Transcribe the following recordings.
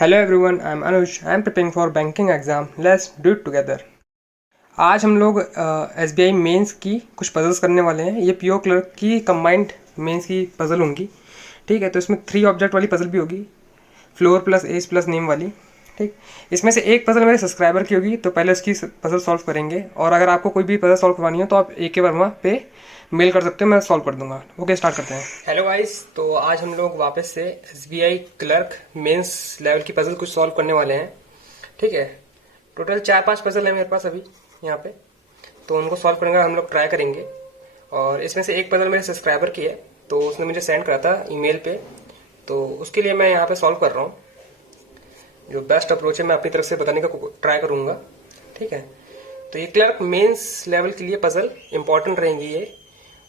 Hello everyone, I am Anuj. I am preparing for banking exam. Let's do it together. आज हम लोग SBI mains की कुछ puzzles करने वाले हैं। ये पीओ क्लर्क की कंबाइंड मेंस की पजल होंगी। ठीक है, तो इसमें 3 ऑब्जेक्ट वाली पजल भी होगी, floor plus age plus name वाली। ठीक, इसमें से एक पजल मेरे सब्सक्राइबर की होगी, तो पहले उसकी पजल सॉल्व करेंगे। और अगर आपको कोई भी पजल सॉल्व करवानी हो तो आप AK वर्मा पे मेल कर सकते हो, मैं सॉल्व कर दूंगा। ओके, स्टार्ट करते हैं। हेलो गाइस, तो आज हम लोग वापस से एसबीआई क्लर्क मेंस लेवल की पजल कुछ सॉल्व करने वाले हैं। ठीक है, टोटल 4-5 पजल है मेरे पास अभी यहाँ पे, तो उनको सॉल्व करने का हम लोग ट्राई करेंगे। और इसमें से एक पजल मेरे सब्सक्राइबर की है, तो उसने मुझे सेंड करा था ईमेल पे, तो उसके लिए मैं यहाँ पे सॉल्व कर रहा हूँ। जो बेस्ट अप्रोच है मैं अपनी तरफ से बताने का ट्राई करूंगा। ठीक है, तो ये क्लर्क मेंस लेवल के लिए पजल इंपॉर्टेंट रहेंगी, ये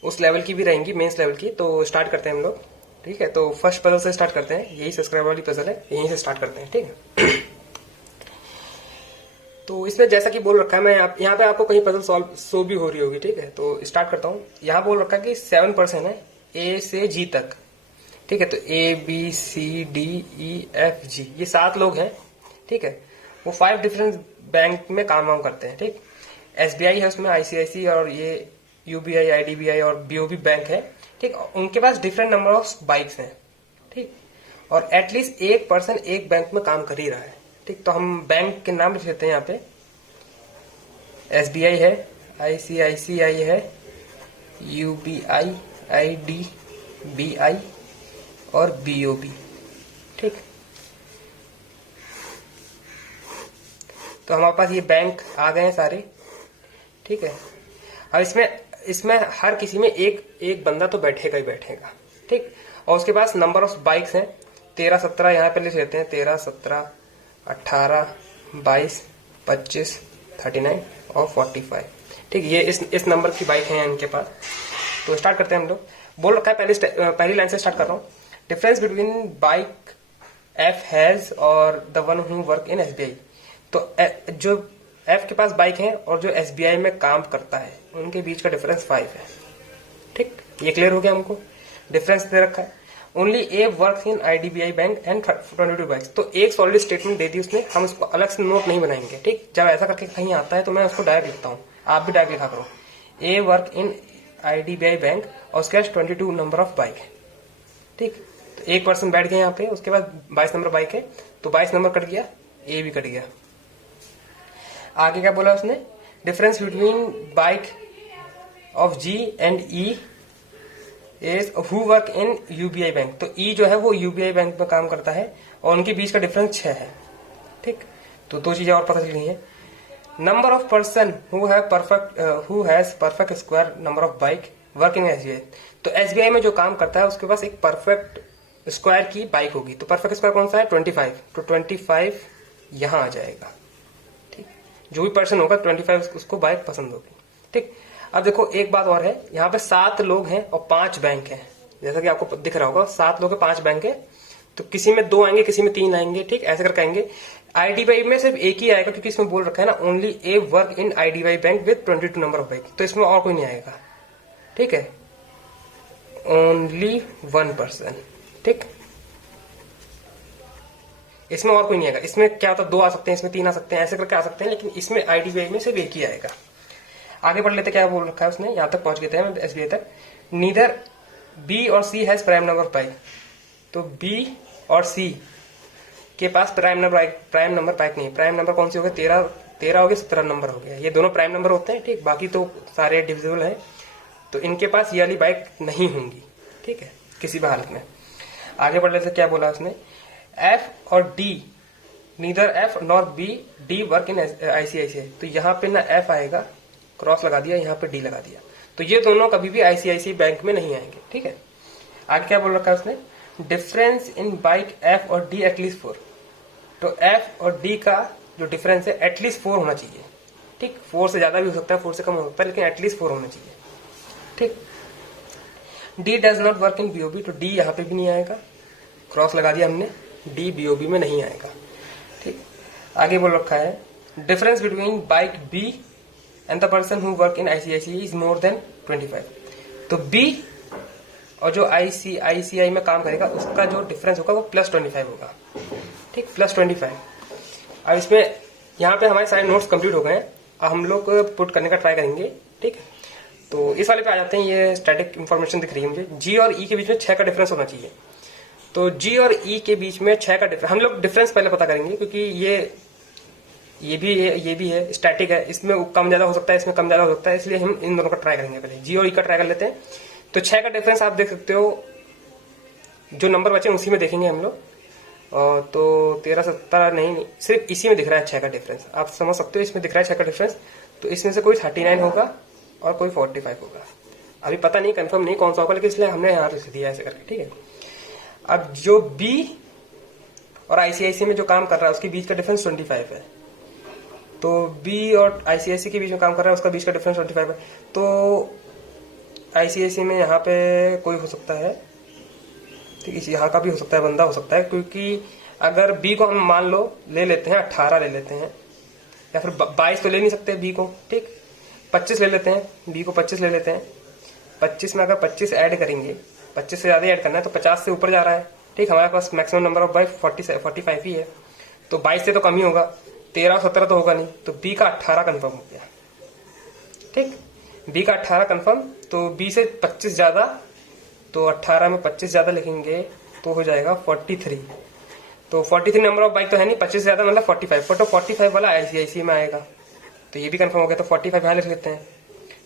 उस लेवल की भी रहेंगी, मेंस लेवल की। तो स्टार्ट करते हैं हम लोग। ठीक है, तो फर्स्ट पजल से स्टार्ट करते हैं। यही सब्सक्राइबर वाली पजल है, यहीं से स्टार्ट करते हैं। ठीक है, तो इसमें जैसा कि बोल रखा है, मैं यहाँ पे आपको कहीं पजल सॉल्व शो भी हो रही होगी। ठीक है, तो स्टार्ट करता हूँ। यहाँ बोल रखा है कि 7 पर्सन है A से G तक। ठीक है, तो ABCDEFG ये 7 लोग हैं। ठीक है, वो 5 डिफरेंट बैंक में काम वाम करते हैं। ठीक, SBI है उसमें, ICICI और ये UBI, IDBI और BOB बैंक है। ठीक, उनके पास डिफरेंट नंबर ऑफ बाइक्स हैं। ठीक, और एटलीस्ट एक पर्सन एक बैंक में काम कर ही रहा है। ठीक, तो हम बैंक के नाम लिख लेते हैं यहाँ पे। SBI है, ICICI है, UBI, IDBI और BOB। ठीक, तो हमारे पास ये बैंक आ गए हैं सारे। ठीक है, अब इसमें हर किसी में एक एक बंदा तो बैठेगा ही बैठेगा। ठीक, और उसके पास नंबर ऑफ बाइक्स हैं 13-17। यहाँ पे लिख लेते हैं 13, 17, 18, 22, 25, 39 और 45। ठीक, ये इस नंबर की बाइक है इनके पास। तो स्टार्ट करते हैं हम लोग। बोल रखा है पहली लाइन से स्टार्ट कर रहा हूँ। Difference between bike F has और the one who work in SBI। तो जो F के पास बाइक है और जो SBI में काम करता है, उनके बीच का डिफरेंस 5 है। ठीक, ये क्लियर हो गया हमको। डिफरेंस दे रखा है। Only A work in IDBI bank and 22 bikes. तो एक सॉलिड स्टेटमेंट दे दी उसने, हम उसको अलग से नोट नहीं बनाएंगे। ठीक, जब ऐसा करके कहीं आता है तो मैं उसको डायरेक्ट लिखता हूँ, आप भी डायरेक्ट लिखा करो। A work in IDBI bank और उसके पास 22 नंबर ऑफ बाइक है। ठीक, तो एक पर्सन बैठ गया यहाँ पे, उसके बाद 22 नंबर बाइक है, तो 22 नंबर कट गया, A भी कट गया। आगे क्या बोला उसने? Difference between bike of G and E is who work in UBI bank. तो E जो है वो UBI बैंक में काम करता है और उनके बीच का डिफरेंस 6 है। ठीक, तो 2 चीजें और पता चली हैं। Number of person who has perfect square number of bike work in SBI। तो SBI में जो काम करता है उसके पास एक परफेक्ट स्क्वायर की बाइक होगी। तो परफेक्ट स्क्वायर कौन सा है? 25। तो 25 यहां आ जाएगा। ठीक, जो भी पर्सन होगा 25 उसको बाइक पसंद होगी। ठीक, अब देखो एक बात और है, यहाँ पे 7 लोग हैं और 5 बैंक हैं। जैसा कि आपको दिख रहा होगा, 7 लोग हैं, 5 बैंक है, तो किसी में 2 आएंगे, किसी में 3 आएंगे। ठीक, ऐसे करके आएंगे। IDBI में सिर्फ एक ही आएगा, क्योंकि इसमें बोल रखा है ना, only A work in IDBI bank with 22 number of bike. तो इसमें और कोई नहीं आएगा। ठीक है, ओनली 1 पर्सन। ठीक, इसमें और कोई नहीं आएगा। इसमें क्या होता है, 2 आ सकते हैं, इसमें 3 आ सकते हैं, ऐसे करके आ सकते हैं, लेकिन इसमें IDBI में सिर्फ एक ही आएगा। आगे बढ़ लेते, क्या बोल रखा है उसने, यहां तक पहुंच गए थे SBI तक। नीदर B और C has prime number of bike. तो B और C के पास प्राइम नंबर बाइक नहीं है। प्राइम नंबर कौन सी हो गया? 13 हो गया, 17 नंबर हो गया। ये दोनों प्राइम नंबर होते हैं। ठीक, बाकी तो सारे डिविजिबल हैं, तो इनके पास ये वाली बाइक नहीं होंगी। ठीक है, किसी भी हालत में। आगे बढ़ लेते, क्या बोला उसने? F और D, neither F nor D work in ICICI। तो यहाँ पे ना F आएगा, क्रॉस लगा दिया, यहाँ पे D लगा दिया। तो ये दोनों कभी भी ICICI बैंक में नहीं आएंगे। ठीक है, आगे क्या बोल रखा है उसने? डिफरेंस इन बाइक F और D एटलीस्ट 4। तो F और D का जो डिफरेंस है एटलीस्ट 4 होना चाहिए। ठीक, 4 से ज्यादा भी हो सकता है, 4 से कम हो सकता है, लेकिन एटलीस्ट 4 होना चाहिए। ठीक, D does not work in BOB। तो D यहाँ पे भी नहीं आएगा, क्रॉस लगा दिया हमने, D BOB में नहीं आएगा। ठीक, आगे बोल रखा है difference between bike B and the person who work in ICICI is more than 25। तो B और जो ICICI में काम करेगा उसका जो डिफरेंस होगा वो +25 होगा। ठीक, +25। अब इसमें यहाँ पे हमारे सारे नोट्स कंप्लीट हो गए हैं। अब हम लोग पुट करने का ट्राई करेंगे। ठीक है, तो इस वाले पे आ जाते हैं। ये स्टैटिक इन्फॉर्मेशन दिख रही है मुझे। जी और ई के बीच में 6 का डिफरेंस होना चाहिए। तो जी और ई के बीच में 6 का डिफरेंस, हम लोग डिफरेंस पहले पता करेंगे, क्योंकि ये भी है स्टैटिक है, इसमें कम ज्यादा हो सकता है, इसमें कम ज्यादा हो सकता है, इसलिए हम इन दोनों का ट्राई करेंगे। पहले जी और ई का ट्राई कर लेते हैं। तो 6 का डिफरेंस आप देख सकते हो, जो नंबर बचे उसी में देखेंगे हम लोग। तो 13 17 नहीं, सिर्फ इसी में दिख रहा है 6 का डिफरेंस। आप समझ सकते हो, इसमें दिख रहा है 6 का डिफरेंस। तो इसमें से कोई 39 होगा और कोई 45 होगा। अभी पता नहीं, कंफर्म नहीं कौन सा होगा, लेकिन इसलिए हमने यहाँ लिख दिया ऐसे करके। ठीक है, अब जो बी और आईसीआईसी में जो काम कर रहा है उसके बीच का डिफरेंस 25 है। तो बी और आईसीआईसी के बीच में काम कर रहा है, उसका बीच का डिफरेंस 25 है। तो आईसीआईसी में यहाँ पे कोई हो सकता है, ठीक है, यहाँ का भी हो सकता है, बंदा हो सकता है, क्योंकि अगर बी को हम मान लो ले लेते हैं 18 ले लेते हैं, या फिर 22 तो ले नहीं सकते बी को। ठीक, 25 ले लेते हैं, बी को 25 ले लेते हैं। 25 में अगर 25 ऐड करेंगे, 25 से ज्यादा ऐड करना है तो 50 से ऊपर जा रहा है। ठीक, हमारे पास मैक्सिमम नंबर ऑफ बाई 45 ही है, तो 22 से तो कम ही होगा। 13 और 17 तो होगा नहीं, तो बी का 18 कंफर्म हो गया। ठीक, बी का 18 कंफर्म। तो बी से 25 ज्यादा, तो 18 में 25 ज्यादा लिखेंगे तो हो जाएगा 43। तो 43 नंबर ऑफ बाइक तो है नहीं, 25 ज्यादा मतलब 45, तो 45 वाला आईसीआईसी में आएगा। तो ये भी कंफर्म हो गया, तो 45 यहाँ लिख लेते हैं।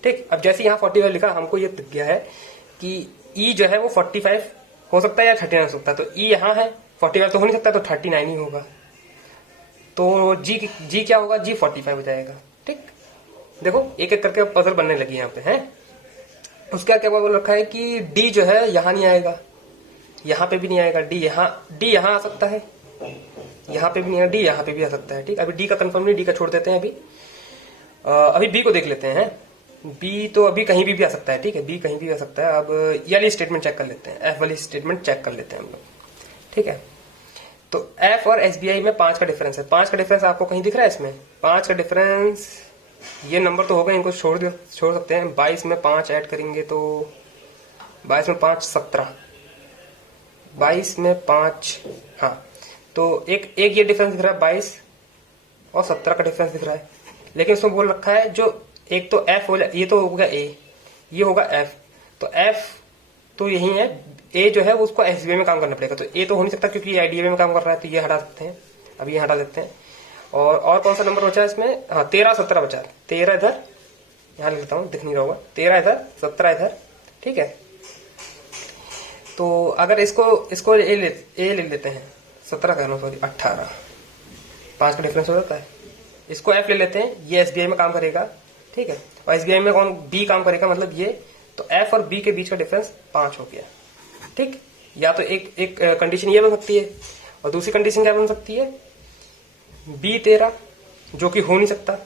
ठीक, अब जैसे यहाँ 45 लिखा, हमको ये दिख गया है कि ई जो है वो 45 हो सकता है या 39 हो सकता है। तो ई यहाँ है, 45 तो हो नहीं सकता, तो 39 ही होगा। तो जी क्या होगा, जी 45 हो जाएगा। ठीक, देखो एक एक करके पजल बनने लगी यहाँ पे है। उसका क्या बोल रखा है कि डी जो है यहाँ नहीं आएगा, यहाँ पे भी नहीं आएगा। डी यहाँ आ सकता है, यहाँ पे भी नहीं आएगा। डी यहाँ पे भी आ सकता है। ठीक, अभी डी का कंफर्म नहीं, डी का छोड़ देते हैं अभी बी को देख लेते हैं। बी तो अभी कहीं भी आ सकता है। ठीक है, बी कहीं भी आ सकता है। अब ये वाली स्टेटमेंट चेक कर लेते हैं, एफ वाली स्टेटमेंट चेक कर लेते हैं हम लोग। ठीक है, तो एफ और एसबीआई में 5 का डिफरेंस है। 5 का डिफरेंस आपको कहीं दिख रहा है इसमें? 5 का डिफरेंस, ये नंबर तो होगा, इनको छोड़ सकते हैं। 22 में 5 ऐड करेंगे तो 22 में 5 17, 22 में 5, हाँ, तो एक ये डिफरेंस दिख रहा है, 22 और 17 का डिफरेंस दिख रहा है। लेकिन उसमें बोल रखा है जो एक तो एफ हो, ये तो होगा ए, ये होगा एफ। तो एफ तो यही है, ए जो है वो उसको एसबीआई में काम करना पड़ेगा। तो ए तो हो नहीं सकता क्योंकि आईडीबीआई में काम कर रहा है, तो ये हटा सकते हैं, अभी ये हटा देते हैं। और कौन सा नंबर बचा है इसमें? हाँ, 13 17 बचा। 13 इधर, यहाँ लिखता हूँ, दिख नहीं रहा होगा, 13 इधर 17 इधर। ठीक है, तो अगर इसको ए ले लेते हैं, 17 कहना सॉरी 18, 5 का डिफरेंस हो जाता है। इसको एफ ले लेते हैं, ये एसबीआई में काम करेगा। ठीक है, और एसबीआई में कौन? बी काम करेगा, मतलब ये। तो एफ और बी के बीच का डिफरेंस 5 हो गया। ठीक, या तो एक कंडीशन ये बन सकती है, और दूसरी कंडीशन क्या बन सकती है? बी 13, जो कि हो नहीं सकता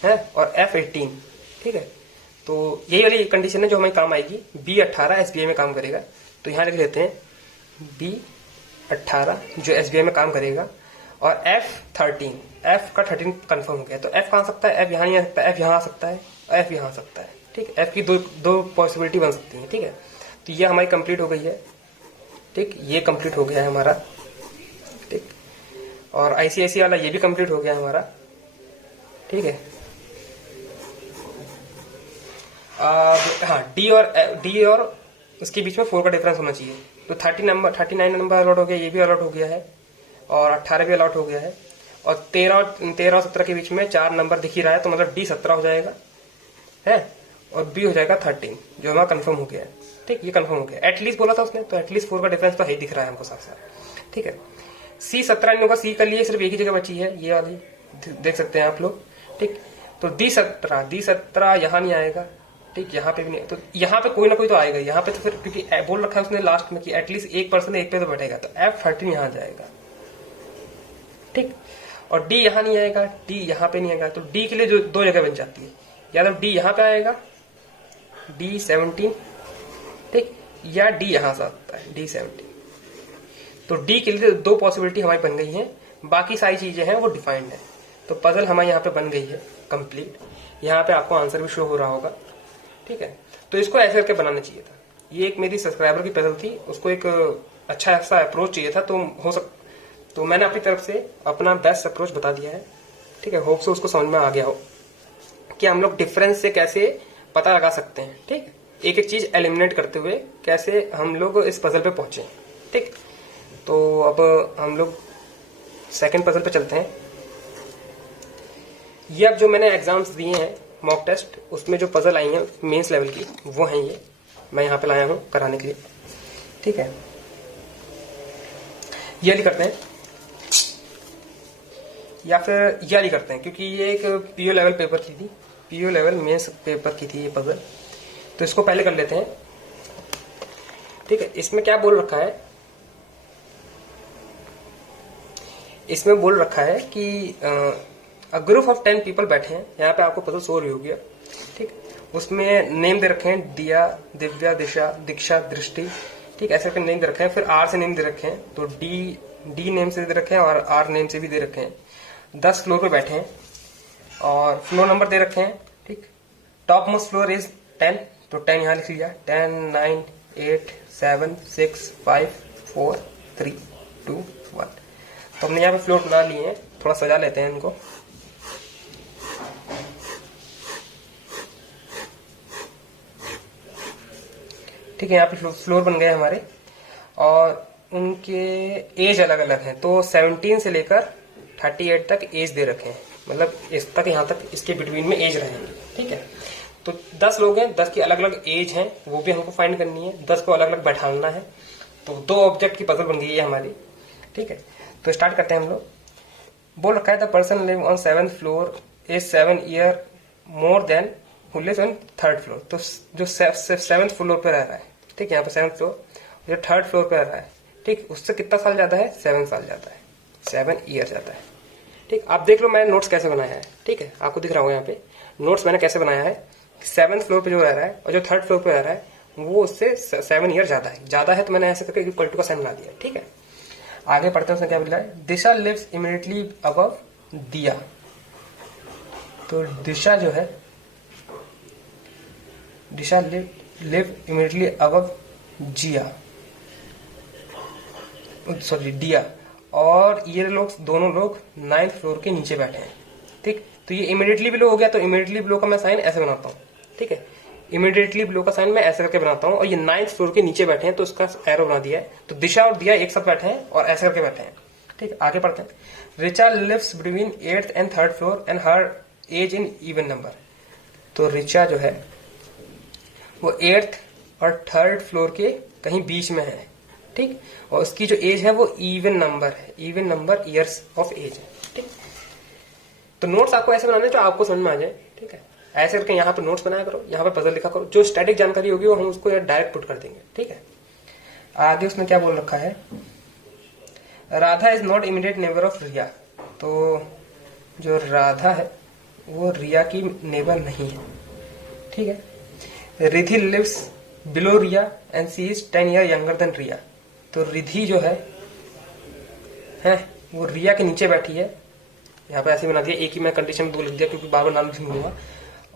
है, और एफ 18। ठीक है, तो यही वाली कंडीशन है जो हमें काम आएगी। बी 18 एसबीआई में काम करेगा, तो यहां लिख लेते हैं बी 18 जो एसबीआई में काम करेगा, और एफ 13, एफ का 13 कंफर्म हो गया। तो एफ कहां आ सकता है? एफ यहाँ नहीं आ सकता, एफ यहाँ आ सकता है, और एफ यहाँ आ सकता है। ठीक, एफ की दो पॉसिबिलिटी बन सकती है। ठीक है, तो ये हमारी कंप्लीट हो गई है। ठीक, ये कंप्लीट हो गया है हमारा। ठीक, और आईसीआईसी वाला ये भी कंप्लीट हो गया हमारा। ठीक है, हाँ, डी और उसके बीच में 4 का डिफरेंस होना चाहिए। तो 39 नंबर अलॉट हो गया, ये भी अलॉट हो गया है, और 18 भी अलॉट हो गया है। और 13 और 17 के बीच में 4 नंबर दिख ही रहा है, तो मतलब डी 17 हो जाएगा है, और बी हो जाएगा 13, जो हमारा कंफर्म हो गया है। ठीक, ये कंफर्म हो गया। एटलीस्ट बोला था उसने, तो एटलीस्ट 4 का डिफरेंस तो है दिख रहा है हमको साफ साफ। ठीक है, सी 17 नहीं होगा, सी के लिए सिर्फ एक ही जगह बची है, ये वाली देख सकते हैं आप लोग। ठीक, तो डी 17 यहाँ नहीं आएगा। ठीक, यहाँ पे भी नहीं, तो यहाँ पे कोई ना कोई तो आएगा। यहाँ पे तो फिर क्योंकि बोल रखा है उसने लास्ट में कि एटलीस्ट 1% एक पे तो बैठेगा, तो F13 यहाँ जाएगा। ठीक, और डी यहाँ नहीं आएगा, डी यहाँ पे नहीं आएगा। तो डी के लिए जो 2 जगह बन जाती है, या तो डी यहाँ पे आएगा, D17, ठीक, या डी यहाँ से आता है, D17। तो डी के लिए 2 पॉसिबिलिटी हमारी बन गई है, बाकी सारी चीजें हैं वो डिफाइंड है। तो पजल हमारे यहाँ पे बन गई है कंप्लीट। यहाँ पे आपको आंसर भी शो हो रहा होगा। ठीक है, तो इसको ऐसे करके बनाना चाहिए था। ये एक मेरी सब्सक्राइबर की पजल थी, उसको एक अच्छा ऐसा अप्रोच चाहिए था। तो तो मैंने अपनी तरफ से अपना बेस्ट अप्रोच बता दिया है, ठीक है। होप से उसको समझ में आ गया हो कि हम लोग डिफरेंस से कैसे पता लगा सकते हैं, ठीक है। एक एक चीज एलिमिनेट करते हुए कैसे हम लोग इस पजल पे पहुंचे, ठीक। तो अब हम लोग सेकंड पजल पे चलते हैं। ये अब जो मैंने एग्जाम्स दिए हैं मॉक टेस्ट, उसमें जो पजल आई हैं मेंस लेवल की, वो हैं ये मैं यहाँ पे लाया हूँ कराने के लिए, ठीक है। ये वाली करते हैं या फिर ये वाली करते हैं, क्योंकि ये एक पीओ लेवल पेपर की थी, पीओ लेवल मेंस पेपर की थी ये पजल। तो इसको पहले कर लेते हैं, ठीक है। इसमें क्या बोल रखा है, इसमें बोल रखा है कि ग्रुप ऑफ 10 पीपल बैठे हैं, यहाँ पे आपको पजल शो रही होगी, ठीक। उसमें नेम दे रखे हैं दिया, दिव्या, दिशा, दीक्षा, दृष्टि, ठीक। ऐसे करके नेम दे रखे हैं। फिर आर से नेम दे रखे हैं, तो डी नेम से दे रखे हैं और आर नेम से भी दे रखे हैं। 10 फ्लोर पे बैठे हैं और फ्लोर नंबर दे रखे हैं, ठीक। टॉप मोस्ट फ्लोर इज 10, तो 10 यहाँ लिख लिया। 10, 9, 8, 7, 6, 5, 4, 3, 2, 1। तो हमने यहाँ पे फ्लोर बना लिए हैं, थोड़ा सजा लेते हैं इनको। ठीक है, यहाँ पे फ्लोर बन गए हमारे और उनके एज अलग अलग हैं। तो 17 से लेकर 38 तक एज दे रखे हैं, मतलब इस तक, यहाँ तक इसके बिटवीन में एज रहेंगे, ठीक है। तो 10 लोग हैं, 10 की अलग अलग एज हैं, वो भी हमको फाइंड करनी है। 10 को अलग अलग बैठाना है। तो 2 ऑब्जेक्ट की पजल बन गई है हमारी, ठीक है। तो स्टार्ट करते हैं हम लोग। बोल रखा है the person live on 7th floor is 7 year more than who lives on 3rd floor. तो जो 7th फ्लोर पे रह रहा है, ठीक है, यहाँ पे 7th फ्लोर, जो 3rd फ्लोर पे रह रहा है, ठीक, उससे कितना साल ज्यादा है, 7 साल ज्यादा है, 7 ईयर ज्यादा है, ठीक। आप देख लो मैंने नोट्स कैसे बनाया है, ठीक है, आपको दिख रहा होगा यहाँ पे नोट्स मैंने कैसे बनाया है। 7th फ्लोर पे जो रह रहा है और जो 3rd फ्लोर पे रह रहा है वो उससे 7 ईयर ज्यादा है, तो मैंने ऐसे करके इक्वल टू का साइन बना दिया, ठीक है। आगे पढ़ते हैं, उसने क्या बोला है, दिशा लिव्स इमीडिएटली अबव दिया। तो दिशा जो है, दिशा लिव इमीडिएटली अबव जिया, सॉरी डिया। और ये लोग दोनों लोग 9th फ्लोर के नीचे बैठे हैं, ठीक। तो ये इमीडिएटली बिलो हो गया, तो इमीडिएटली बिलो का मैं साइन ऐसे बनाता हूँ, ठीक है। इमीडिएटली बिलो का साइन मैं ऐसे करके बनाता हूँ और ये 9th फ्लोर के नीचे बैठे हैं, तो उसका एरो बना दिया है। तो दिशा और दिया एक साथ बैठे हैं और ऐसे करके बैठे हैं, ठीक। आगे पढ़ते हैं। Richa lives between 8th and 3rd floor and her age in even number. तो रिचा जो है वो 8th और 3rd फ्लोर के कहीं बीच में है, ठीक। और उसकी जो एज है वो इवन नंबर है, even number years of age है, ठीक। तो नोट्स आपको ऐसे बनाने जो आपको समझ में आ जाए, ठीक है। ऐसे करके यहाँ पे नोट्स बनाया करो, यहाँ पे पजल लिखा करो। जो स्टैटिक जानकारी होगी वो हम उसको डायरेक्ट पुट कर देंगे, ठीक है। आगे उसमें क्या बोल रखा है, Radha is not immediate neighbor of Riya. तो जो राधा है वो रिया की नेबर नहीं है, ठीक है। Ridhi lives below Riya and she is 10 year younger than Riya. तो रिधि जो है वो रिया के नीचे बैठी है, यहाँ पे ऐसे बना दिया, एक ही मैं कंडीशन 2 लिख दिया क्योंकि बार बार नाम भूलूंगा।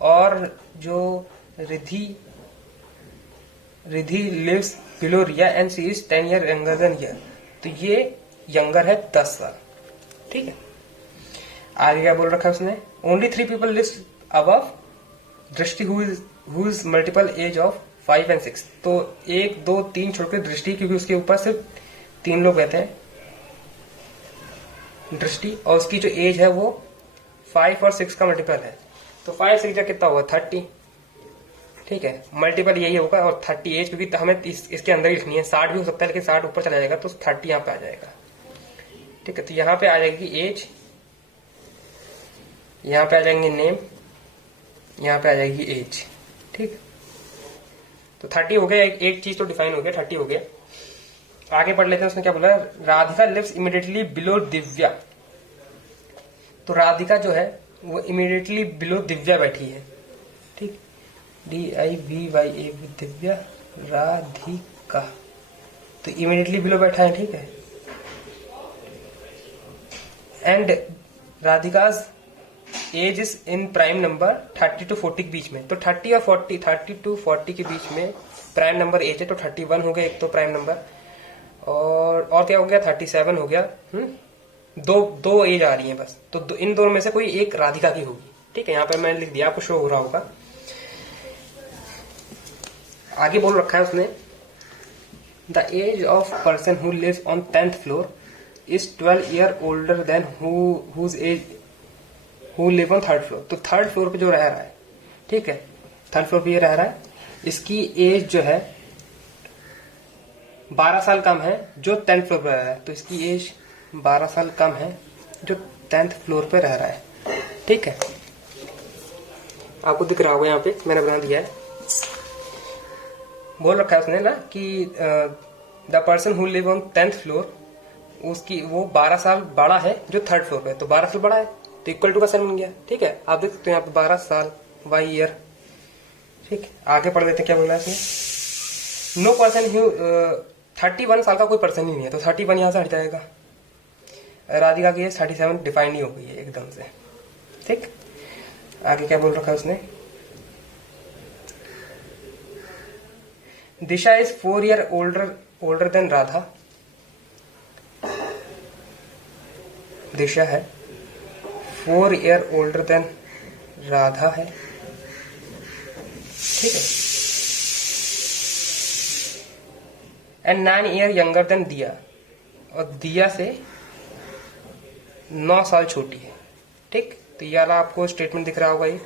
और जो Ridhi lives below Riya and she is 10 year younger than Riya. तो ये यंगर है 10 साल, ठीक है। आगे क्या बोल रखा है उसने, only 3 people lives above Drishti who is multiple age of 5 and 6। तो 1, 2, 3 छोड़कर दृष्टि, क्योंकि उसके ऊपर सिर्फ 3 लोग रहते हैं, दृष्टि, और उसकी जो एज है वो 5 और 6 का मल्टीपल है। तो 5 6 जा कितना होगा, 30, ठीक है। मल्टीपल यही होगा और 30 एज, क्योंकि हमें इसके अंदर ही लिखनी है। 60 भी हो सकता है लेकिन 60 ऊपर चला जाएगा तो 30 यहाँ पे आ जाएगा, ठीक है। तो यहाँ पे आ जाएगी एज, यहाँ पे आ जाएंगे नेम, यहाँ पे आ जाएगी एज, ठीक। तो 30 हो गया, एक चीज तो डिफाइन हो गया, 30 हो गया। आगे पढ़ लेते हैं, उसने क्या बोला, Radhika lives immediately below Divya. तो राधिका जो है वो इमीडिएटली बिलो दिव्या बैठी है, ठीक। DIVYA दिव्या, राधिका, तो इमीडिएटली बिलो बैठा है, ठीक है। And Radhika's age is in prime number 30 to 40 के बीच में। तो 30 और 40, 30 to 40 के बीच में प्राइम नंबर एज है, तो 31 हो गया एक तो प्राइम नंबर, और क्या हो गया, 37 हो गया, दो एज आ रही है बस, तो इन दोनों में से कोई एक राधिका की होगी। ठीक है, यहाँ पे मैंने लिख दिया, आपको शो हो रहा होगा। आगे बोल रखा है उसने, the age of person who lives on 10th floor is 12 year older than whose age who live on 3rd floor. तो 3rd फ्लोर पे जो रह रहा है, ठीक है, 3rd फ्लोर पे ये रह रहा है, इसकी एज जो है 12 साल कम है जो 10th फ्लोर पे रह रहा है। तो इसकी एज 12 साल कम है जो 10th फ्लोर पे रह रहा है। ठीक है, आपको दिख रहा होगा यहाँ पे मैंने बना दिया है। बोल रखा है उसने ना कि the person who live on 10th floor, उसकी वो 12 साल बड़ा है जो 3rd फ्लोर पे। तो 12 साल बड़ा है तो इक्वल टू का साइन बन गया। ठीक है, आप देख सकते हैं यहाँ पे 12 साल y ईयर। ठीक, आगे पढ़ लेते हैं क्या बोला है इसमें। नो पर्सन हु 31 साल का कोई पर्सन ही नहीं है, तो 31 यहां से हट जाएगा। राधिका की एज 37 डिफाइन ही हो गई है एकदम से। ठीक, आगे क्या बोल रखा है उसने, Disha is 4 year older than Radha. Disha है 4 ईयर ओल्डर देन राधा है। ठीक है, एंड 9 ईयर यंगर देन दिया, और दिया से 9 साल छोटी है। ठीक, तो ये वाला आपको स्टेटमेंट दिख रहा होगा, ये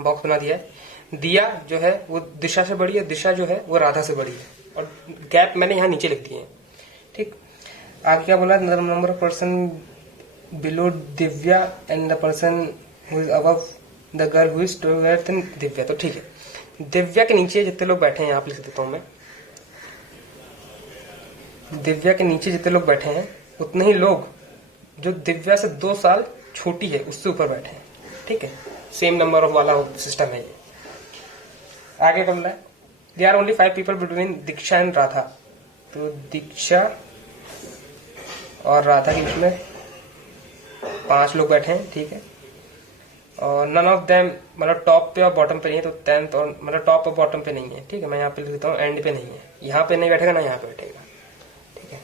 बॉक्स बना दिया है। दिया जो है वो दिशा से बड़ी है, दिशा जो है वो राधा से बड़ी है, और गैप मैंने यहाँ नीचे लिख दिए हैं। ठीक, आगे क्या बोला, number of person below Divya and the person who is above the girl who is taller than Divya. तो ठीक है, दिव्या के नीचे जितने लोग बैठे हैं, यहाँ पे लिख देता हूं मैं, दिव्या के नीचे जितने लोग बैठे हैं उतने ही लोग जो दिव्या से 2 साल छोटी है उससे ऊपर बैठे हैं। ठीक है, सेम नंबर ऑफ वाला सिस्टम है ये। आगे बोल रहा है, they are only 5 people between Diksha and Radha. तो दीक्षा और राधा के बीच में 5 लोग बैठे हैं। ठीक है, और नन ऑफ देम मतलब टॉप पे और बॉटम पे नहीं है, तो 10th और मतलब टॉप और बॉटम पे नहीं है। ठीक है, मैं यहाँ पे लिख देता हूँ एंड पे नहीं है, यहाँ पे नहीं बैठेगा ना यहाँ पे बैठेगा। ठीक है,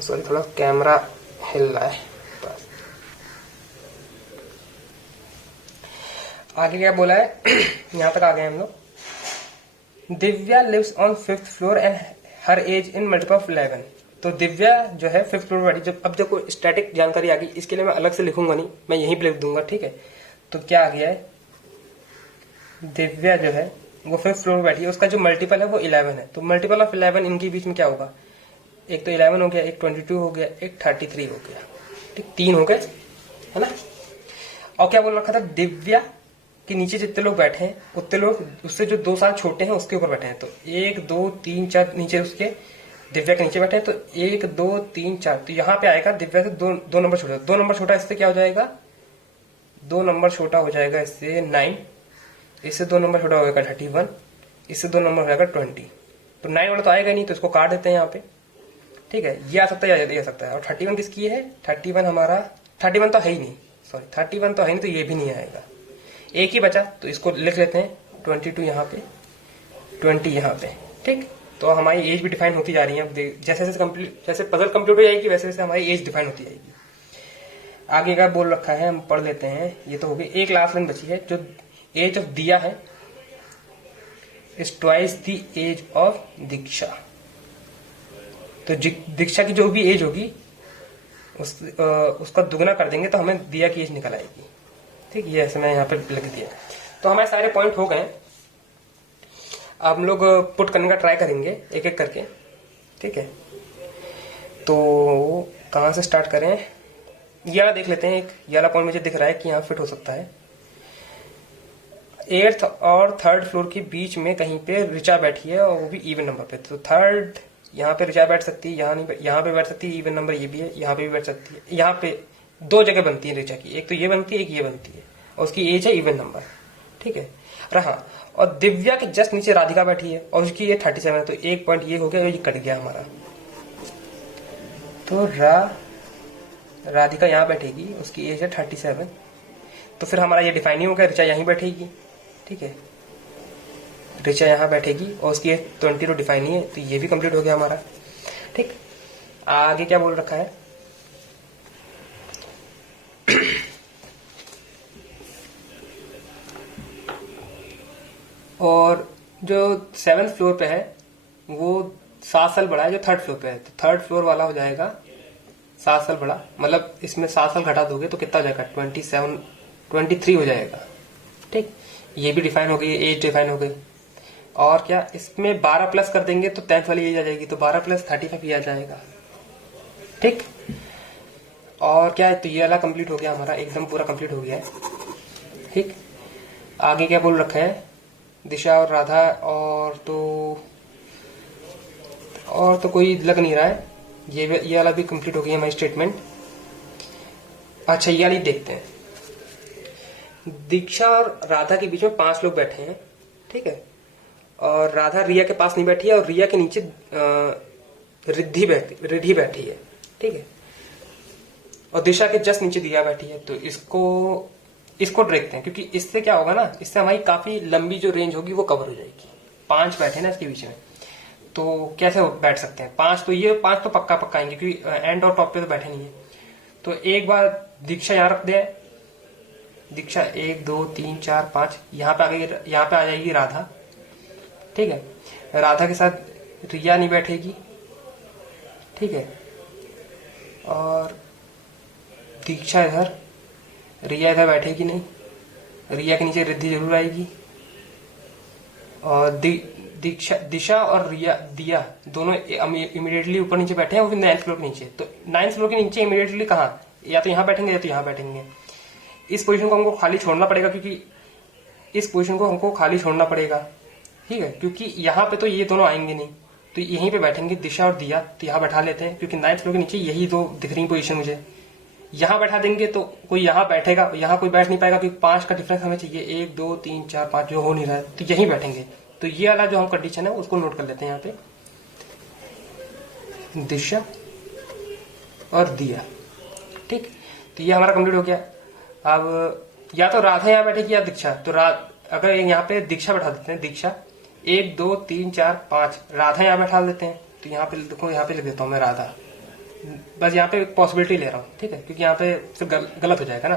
सॉरी थोड़ा कैमरा हिल रहा है। आगे क्या बोला है यहां तक आ गए हम लोग। Divya lives on 5th floor and her age in multiple of 11। तो दिव्या जो है 5th फ्लोर बैठी। जब अब देखो स्टैटिक जानकारी आ गई, इसके लिए मैं अलग से लिखूंगा नहीं, मैं यहीं पे लिख दूंगा। ठीक है, तो क्या आ गया है, दिव्या जो है वो 5th फ्लोर बैठी है, उसका जो मल्टीपल है वो 11 है। तो मल्टीपल ऑफ 11 इनके बीच में क्या होगा, एक तो 11 हो गया, एक 22 हो गया, एक 33 हो गया। ठीक, 3 हो गए, है ना। और क्या बोल रखा था, दिव्या के नीचे जितने लोग बैठे हैं उतने लोग उससे जो 2 साल छोटे हैं उसके ऊपर बैठे हैं। तो 1 2 3 4 नीचे उसके दिव्या के नीचे बैठे हैं, तो 1 2 3 4। तो यहाँ पे आएगा दिव्या से 2 नंबर छोटा, 2 नंबर छोटा इससे क्या हो जाएगा, 2 नंबर छोटा हो जाएगा इससे 9, इससे 2 नंबर छोटा हो जाएगा 31, इससे 2 नंबर हो जाएगा 20। तो 9 वाला तो आएगा नहीं, तो इसको काट देते हैं यहाँ पे। ठीक है, ये आ सकता है या ये आ सकता है। और 31 किसकी है, 31 हमारा 31 तो है ही नहीं, सॉरी 31 तो है नहीं, तो ये भी नहीं आएगा, एक ही बचा। तो इसको लिख लेते हैं 22 यहाँ पे, 20 यहाँ पे। ठीक, तो हमारी एज भी डिफाइन होती जा रही है। जैसे जैसे पजल कंप्लीट हो जाएगी वैसे वैसे हमारी एज डिफाइन होती जाएगी। आगे का बोल रखा है, हम पढ़ लेते हैं। ये तो हो गई, एक लास्ट लाइन बची है, जो एज ऑफ दिया है is twice the age of Diksha. तो दीक्षा की जो भी एज होगी उसका दुगना कर देंगे तो हमें दिया की एज निकल आएगी। ठीक, ये ऐसे मैं यहाँ पे लिख दिया। तो हमारे सारे पॉइंट हो गए, अब हम लोग पुट करने का ट्राई करेंगे एक एक करके। ठीक है, तो कहाँ से स्टार्ट करें, ये वाला देख लेते हैं। एक ये वाला पॉइंट मुझे दिख रहा है कि यहाँ फिट हो सकता है। 8th और 3rd फ्लोर के बीच में कहीं पे ऋचा बैठी है, और वो भी इवन नंबर पे। तो 3rd यहाँ पे ऋचा बैठ सकती है, यहाँ पे बैठ सकती है, इवन नंबर ये भी है, यहाँ पे भी बैठ सकती है। यहाँ पे 2 जगह बनती है ऋचा की, एक तो ये बनती है, एक ये बनती है, और उसकी एज है इवन नंबर। ठीक है, रहा। और दिव्या के जस्ट नीचे राधिका बैठी है और उसकी ये 37 है, तो एक पॉइंट ये हो गया, ये कट गया हमारा। तो राधिका यहाँ बैठेगी, उसकी एज है 37, तो फिर हमारा ये डिफाइन ही हो गया, ऋचा यहीं बैठेगी। ठीक है, ऋचा यहाँ बैठेगी और उसकी 20 रो डिफाइन नहीं है, तो ये भी कंप्लीट हो गया हमारा। ठीक, आगे क्या बोल रखा है, और जो 7th फ्लोर पे है वो 7 साल बड़ा है जो 3rd फ्लोर पे है, तो 3rd फ्लोर वाला हो जाएगा 7 साल बड़ा, मतलब इसमें 7 साल घटा दोगे तो कितना हो जाएगा, 23 हो जाएगा। ठीक, ये भी डिफाइन हो गई, एज डिफाइन हो गई। और क्या, इसमें 12 प्लस कर देंगे तो 10th वाली एज आ जाएगी, तो 12 + 35 ये आ जाएगा। ठीक, और क्या है, तो ये वाला कंप्लीट हो गया हमारा, एकदम पूरा कंप्लीट हो गया है। ठीक, आगे क्या बोल रखा है, दिशा और राधा, और तो कोई लग नहीं रहा है, ये वाला भी कंप्लीट हो गया हमारी स्टेटमेंट। अच्छा, ये वाली देखते हैं, दीक्षा और राधा के बीच में 5 लोग बैठे हैं। ठीक है, और राधा रिया के पास नहीं बैठी है, और रिया के नीचे रिद्धि बैठी है। ठीक है, और दिशा के जस्ट नीचे दिया बैठी है। तो इसको देखते हैं, क्योंकि इससे क्या होगा ना, इससे हमारी काफी लंबी जो रेंज होगी वो कवर हो जाएगी। 5 बैठे ना इसके बीच में, तो कैसे बैठ सकते हैं 5, तो ये 5 तो पक्का आएंगे, क्योंकि एंड और टॉप पे तो बैठे नहीं है। तो एक बार दीक्षा यहाँ रख दे, दीक्षा 1 2 3 4 5, यहाँ पे आ जाएगी राधा। ठीक है, राधा के साथ रिया नहीं बैठेगी। ठीक है, और दीक्षा इधर, रिया इधर बैठेगी नहीं, रिया के नीचे रिद्धि जरूर आएगी। और दिशा और दिया दोनों इमीडिएटली ऊपर नीचे बैठे हैं, वो भी 9th फ्लोर के नीचे। तो 9th फ्लोर के नीचे इमीडिएटली कहाँ, या तो यहाँ बैठेंगे या तो यहाँ बैठेंगे। इस पोजीशन को हमको खाली छोड़ना पड़ेगा, ठीक है, क्योंकि यहाँ पे तो ये दोनों आएंगे नहीं, तो यहीं पे बैठेंगे दिशा और दिया। तो यहाँ बैठा लेते हैं, क्योंकि 9th फ्लोर के नीचे यही दो दिख रही पोजीशन मुझे। यहाँ बैठा देंगे तो कोई यहाँ बैठेगा, यहाँ कोई बैठ नहीं पाएगा, क्योंकि 5 का डिफरेंस हमें चाहिए, 1 2 3 4 5 जो हो नहीं रहा है, तो यहीं बैठेंगे। तो ये वाला जो हम कंडीशन है उसको नोट कर लेते हैं यहाँ पे, दिशा और दिया। ठीक, तो ये हमारा कंप्लीट हो गया। अब या तो राधा यहाँ बैठेगी या दीक्षा, तो अगर यहाँ पे दीक्षा बैठा देते हैं, दीक्षा 1 2 3 4 5, राधा यहाँ बैठा देते हैं। तो यहाँ पे देखो, यहाँ पे लिख देता हूँ मैं राधा, बस यहाँ पे पॉसिबिलिटी ले रहा हूँ। ठीक है, क्योंकि यहाँ पे सिर्फ गलत हो जाएगा ना।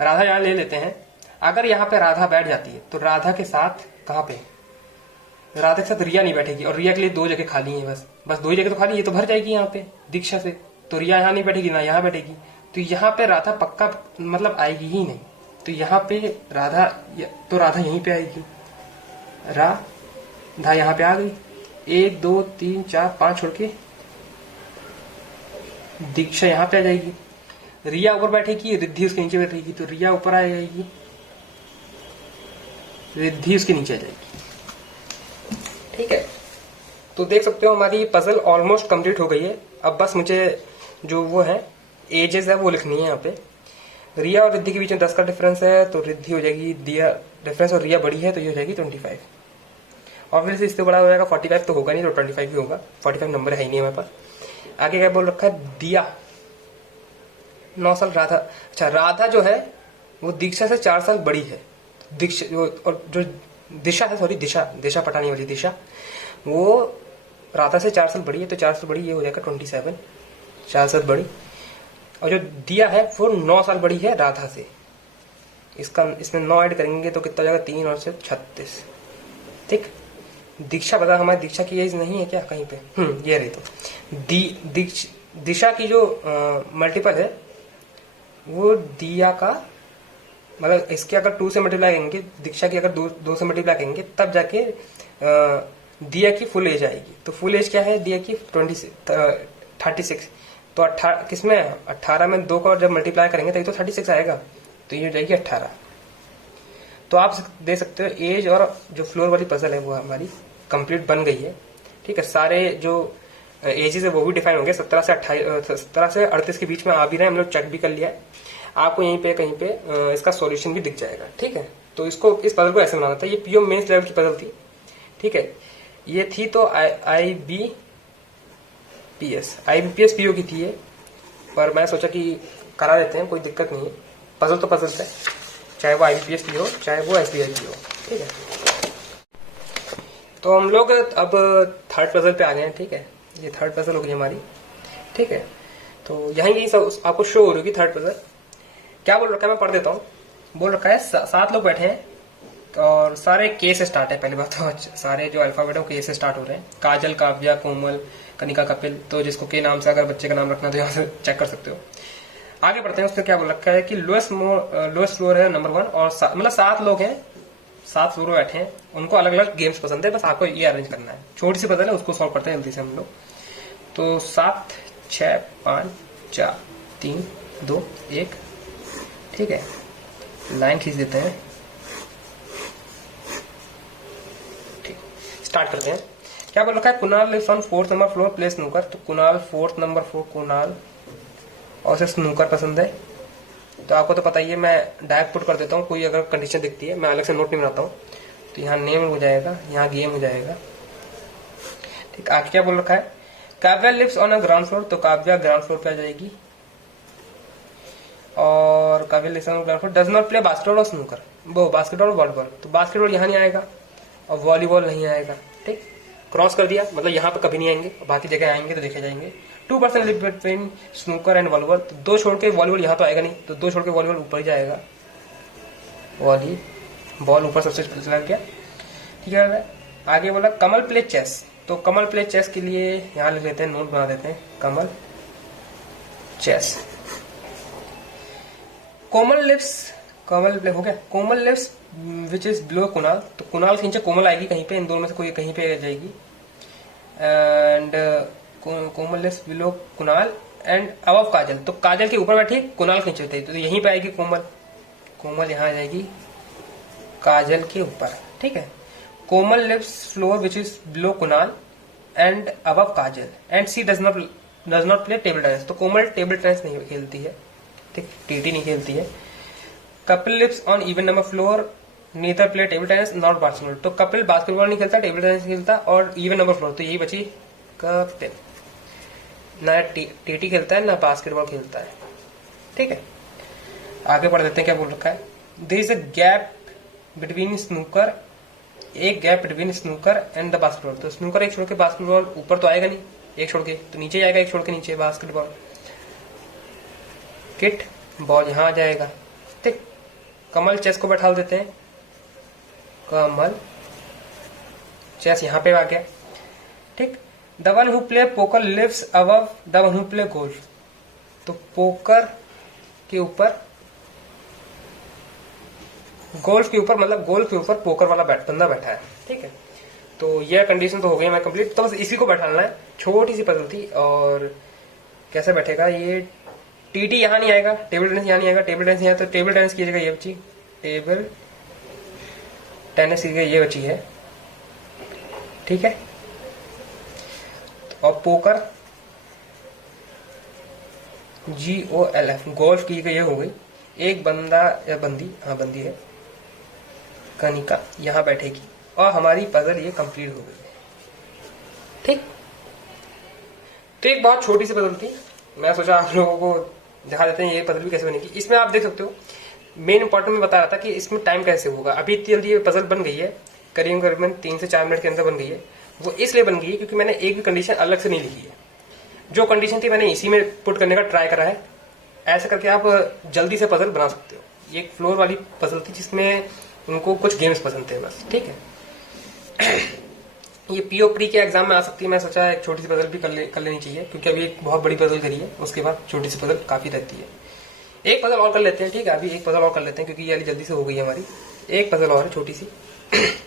राधा यहाँ ले लेते हैं। अगर यहाँ पे राधा बैठ जाती है तो राधा के साथ कहाँ पे, राधा के साथ रिया नहीं बैठेगी, और रिया के लिए 2 जगह खाली है, बस 2 ही जगह तो खाली, ये तो भर जाएगी यहाँ पे दीक्षा से। तो रिया यहाँ नहीं बैठेगी ना यहाँ बैठेगी, तो यहाँ पे राधा पक्का मतलब आएगी ही नहीं। तो यहाँ पे राधा यहीं पे आएगी, राधा यहाँ पे आ गई। 1 2 3 4 5 छोड़ के दीक्षा यहाँ पे आ जाएगी। रिया ऊपर बैठेगी, रिद्धि उसके नीचे बैठेगी, तो रिया ऊपर आ जाएगी, रिद्धि उसके नीचे आ जाएगी। ठीक है, तो देख सकते हो हमारी पजल ऑलमोस्ट कंप्लीट हो गई है। अब बस मुझे जो वो है एजेस है वो लिखनी है। यहाँ पे रिया और रिद्धि के बीच में 10 का डिफरेंस है, तो रिद्धि हो जाएगी दिया डिफरेंस, और रिया बड़ी है तो ये हो जाएगी 25। और फिर इससे बड़ा हो जाएगा 45 तो होगा नहीं, तो 25 ही होगा, 45 नंबर है ही नहीं हमारे पास। आगे क्या बोल रखा है, दिया 9 साल, राधा, अच्छा राधा जो है वो दीक्षा से 4 साल बड़ी है। और जो दिशा है, सॉरी दिशा पटानी वाली दिशा, वो राधा से 4 साल बड़ी है, तो 4 साल बड़ी ये हो जाएगा 27, 4 साल बड़ी। और जो दिया है वो 9 साल बड़ी है राधा से। इसमें 9 ऐड करेंगे तो कितना हो जाएगा, 3 और से 36। ठीक, दीक्षा बता, हमारी दीक्षा की एज नहीं है क्या कहीं पे, ये रही। तो दिशा की जो मल्टीपल है वो दिया का, मतलब इसके अगर 2 से मल्टीप्लाई करेंगे, दीक्षा की अगर 2 से मल्टीप्लाई करेंगे तब जाके दिया की फुल एज आएगी। तो फुल एज क्या है दिया की, 36। तो किसमें 18 में 2 का जब मल्टीप्लाई करेंगे तभी तो 36 आएगा, तो ये हो जाएगी 18। तो आप देख सकते हो एज और जो फ्लोर वाली पजल है वो हमारी कंप्लीट बन गई है। ठीक है, सारे जो एजेस है वो भी डिफाइन होंगे, 17 से 38 के बीच में आ भी रहे हैं, हम लोग चेक भी कर लिया है। आपको यहीं पे कहीं पे इसका सॉल्यूशन भी दिख जाएगा। ठीक है, तो इस पजल को ऐसे बनाना था। ये पीओ मेंस लेवल की पजल थी। ठीक है, ये थी तो IBPS पीओ की थी ये, पर मैं सोचा कि करा देते हैं, कोई दिक्कत नहीं है। पजल तो पजल है, चाहे वो IBPS की हो चाहे वो SBI की हो। ठीक है, तो हम लोग अब थर्ड पजल पे आ गए हैं, ठीक है। ये थर्ड पजल होगी हमारी, ठीक है। तो यहाँ यही सब आपको शो हो रही होगी थर्ड पजल। क्या बोल रखा है मैं पढ़ देता हूँ। बोल रखा है 7 लोग बैठे हैं और सारे के से स्टार्ट है। पहली बात तो सारे जो अल्फाबेट है वो के से स्टार्ट हो रहे हैं। काजल, काव्या, कोमल, कनिका, कपिल। तो जिसको के नाम से अगर बच्चे का नाम रखना तो यहाँ से चेक कर सकते हो। आगे बढ़ते हैं। उसमें क्या बोल रखा है कि लोएस्ट फ्लोर है नंबर 1 और मतलब 7 लोग हैं, 7 फ्लोर बैठे हैं। उनको अलग अलग गेम्स पसंद है, बस आपको ये अरेंज करना है। छोटी सी पजल है, उसको सॉल्व करते हैं जल्दी से हम लोग। तो 7 6 5 4 3 2 1, ठीक है। लाइन खींच देते हैं, ठीक। स्टार्ट करते हैं। क्या बोल रखा है, Kunal lives on 4th number floor play snooker. तो कुणाल 4th नंबर 4 कुणाल, और उसे स्नूकर पसंद है। तो आपको तो पता ही है, मैं डायरेक्ट पुट कर देता हूँ। कोई अगर कंडीशन दिखती है मैं अलग से नोट नहीं बनाता हूँ। तो यहाँ नेम हो जाएगा, यहाँ गेम हो जाएगा, ठीक। आगे क्या बोल रखा है, Kavya lives on a ground floor. तो काव्या ग्राउंड फ्लोर पे आ जाएगी। और Kavya lives on ground floor does not play basketball और स्नूकर। वो बास्केटबॉल और वॉलीबॉल। तो बास्केटबॉल यहाँ नहीं आएगा और वॉलीबॉल नहीं आएगा, ठीक। क्रॉस कर दिया, मतलब यहाँ पे कभी नहीं आएंगे, बाकी जगह आएंगे तो देखे जाएंगे। 2% live between snooker and volleyball. तो 2 छोड़ के वॉलीबॉल यहाँ तो आएगा नहीं, तो 2 छोड़ के वॉलीबॉल ऊपर ही जाएगा। वॉली बॉल ऊपर सबसे चला गया, ठीक है। आगे बोला कमल प्ले चेस। तो कमल प्ले चेस के लिए यहाँ लिख लेते हैं, नोट बना देते हैं, Kamal chess. Komal lives, Kamal play हो गया। Komal lives which is below Kunal. तो कुणाल के नीचे कोमल आएगी कहीं पे, इन दोनों में से कोई कहीं पे आ जाएगी। And Komal lives below Kunal and above Kajal. तो काजल के ऊपर बैठी, कुणाल के नीचे बैठी, तो यहीं पे आएगी कोमल। कोमल यहाँ आ जाएगी काजल के ऊपर, ठीक है। Komal lives floor which is below Kunal and above Kajal and she does not play table tennis. तो कोमल टेबल टेनिस नहीं खेलती है, ठीक, टीटी नहीं खेलती है। Kapil lives on even number floor neither play table tennis not basketball. तो कपिल बास्केटबॉल नहीं खेलता, टेबल टेनिस खेलता और इवन नंबर फ्लोर। तो यही बची कपिल, ना टीटी खेलता है ना बास्केटबॉल खेलता है, ठीक है। आगे बढ़ देते हैं। क्या बोल रखा है, there is a gap between snooker, एक gap between snooker and the basketball. तो स्नूकर एक छोड़ के बास्केटबॉल ऊपर तो आएगा नहीं, एक छोड़ के तो नीचे आएगा, एक छोड़ के नीचे बास्केटबॉल। किट बॉल यहाँ आ जाएगा, ठीक। कमल चेस को बैठा देते हैं, कमल चेस यहाँ पे आ गया, ठीक। The one who play poker lives above the one who play golf. तो पोकर के ऊपर, गोल्फ के ऊपर, मतलब गोल्फ के ऊपर पोकर वाला बंदा बैठा है, ठीक है। तो यह कंडीशन तो हो गई मैं कंप्लीट। तो बस इसी को बैठाना है, छोटी सी पजल थी। और कैसे बैठेगा ये, टीटी यहाँ नहीं आएगा, टेबल टेनिस यहाँ नहीं आएगा, टेबल टेनिस यहाँ, तो टेबल टेनिस की जगह ये बची, टेबल टेनिस की जगह ये बची है, ठीक है। और पोकर GOLF, गोल्फ की जगह ये हो गई। एक बंदा या बंदी, हाँ बंदी है, कनिका यहाँ बैठेगी और हमारी पजल ये कंप्लीट हो गई, ठीक। तो एक बहुत छोटी सी पजल थी, मैं सोचा आप लोगों को दिखा देते हैं ये पजल भी कैसे बनेगी। इसमें आप देख सकते हो, मेन इंपॉर्टेंट में बता रहा था कि इसमें टाइम कैसे होगा। अभी इतनी जल्दी ये पजल बन गई है, करीबन 3 से 4 मिनट के अंदर बन गई है। वो इसलिए बन गई है क्योंकि मैंने एक भी कंडीशन अलग से नहीं लिखी है। जो कंडीशन थी मैंने इसी में पुट करने का ट्राई करा है। ऐसा करके आप जल्दी से पजल बना सकते हो। ये एक फ्लोर वाली पजल थी जिसमें उनको कुछ गेम्स पसंद थे बस, ठीक है। ये पीओ प्री के एग्जाम में आ सकती है। मैं सोचा एक छोटी सी पजल भी कर लेनी चाहिए, क्योंकि अभी एक बहुत बड़ी पजल करी है, उसके बाद छोटी सी पजल काफी रहती है। एक पजल और कर लेते हैं, ठीक है। अभी एक पजल और कर लेते हैं क्योंकि ये वाली जल्दी से हो गई है हमारी। एक पजल और है छोटी सी,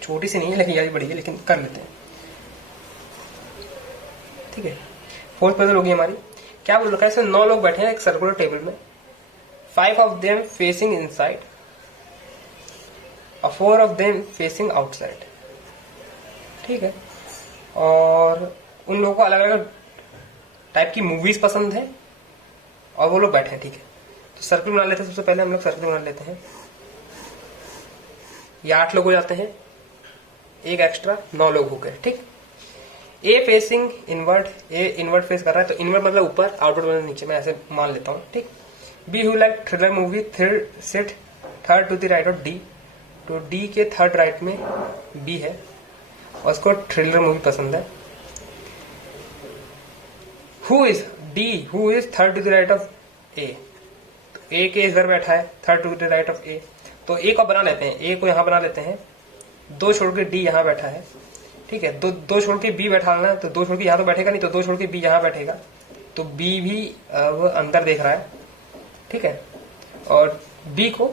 छोटी सी नहीं है लेकिन ये बड़ी है, लेकिन कर लेते हैं, ठीक है। 4th पजल होगी हमारी। क्या बोल रखा है, इसमें 9 लोग बैठे हैं एक सर्कुलर टेबल में, 5 ऑफ देम फेसिंग इनसाइड और 4 ऑफ देम फेसिंग आउटसाइड, ठीक है। और उन लोगों को अलग अलग टाइप की मूवीज पसंद है और वो लोग बैठे हैं, ठीक है। तो सर्कल बना लेते हैं। सबसे पहले हम लोग सर्कल बना लेते हैं। ये 8 लोग हो जाते हैं, एक एक्स्ट्रा 9 लोग हो गए, ठीक। ए फेसिंग इनवर्ड, ए इनवर्ड फेस कर रहा है, तो इनवर्ड मतलब ऊपर, आउटवर्ड मतलब नीचे, मैं ऐसे मान लेता हूँ, ठीक। B who like thriller movie sit third to the right of D. तो डी के थर्ड राइट में बी है और उसको थ्रिलर मूवी पसंद है। Who is third to the right of A. तो ए के इधर बैठा है, third to the right of A. तो ए को बना लेते हैं, ए को यहां बना लेते हैं, दो छोड़ के डी यहां बैठा है, ठीक है। दो छोड़ के बी बैठाना है, तो दो छोड़ के यहां तो बैठेगा नहीं, तो दो छोड़ के बी यहां बैठेगा, तो बी भी अब अंदर देख रहा है, ठीक है। और बी को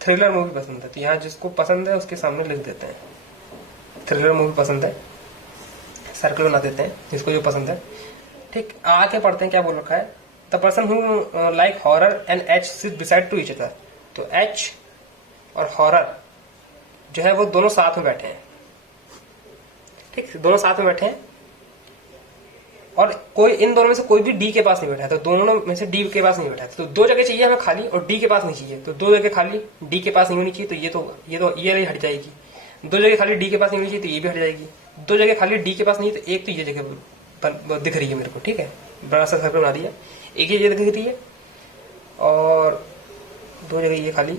थ्रिलर मूवी पसंद है, तो यहाँ जिसको पसंद है उसके सामने लिख देते हैं थ्रिलर मूवी पसंद है, सर्कल बना देते हैं जिसको जो पसंद है, ठीक। आगे पढ़ते हैं क्या बोल रखा है। The person who like horror and H sit beside to each other. तो एच और हॉरर जो है वो दोनों साथ में बैठे हैं, ठीक, दोनों साथ में बैठे हैं, और कोई इन दोनों में से कोई भी डी के पास नहीं बैठा है, तो दोनों में से डी के पास नहीं बैठा है। तो दो जगह चाहिए हमें खाली और डी के पास नहीं चाहिए, तो दो जगह खाली डी के पास नहीं होनी चाहिए, तो ये हट जाएगी। दो जगह खाली डी के पास नहीं होनी चाहिए, तो ये भी हट जाएगी। दो जगह खाली डी के पास नहीं, तो एक तो ये जगह दिख रही है मेरे को, ठीक है, बड़ा सा सर्कल बना दिया, एक ये जगह दिख रही है और दो जगह ये खाली,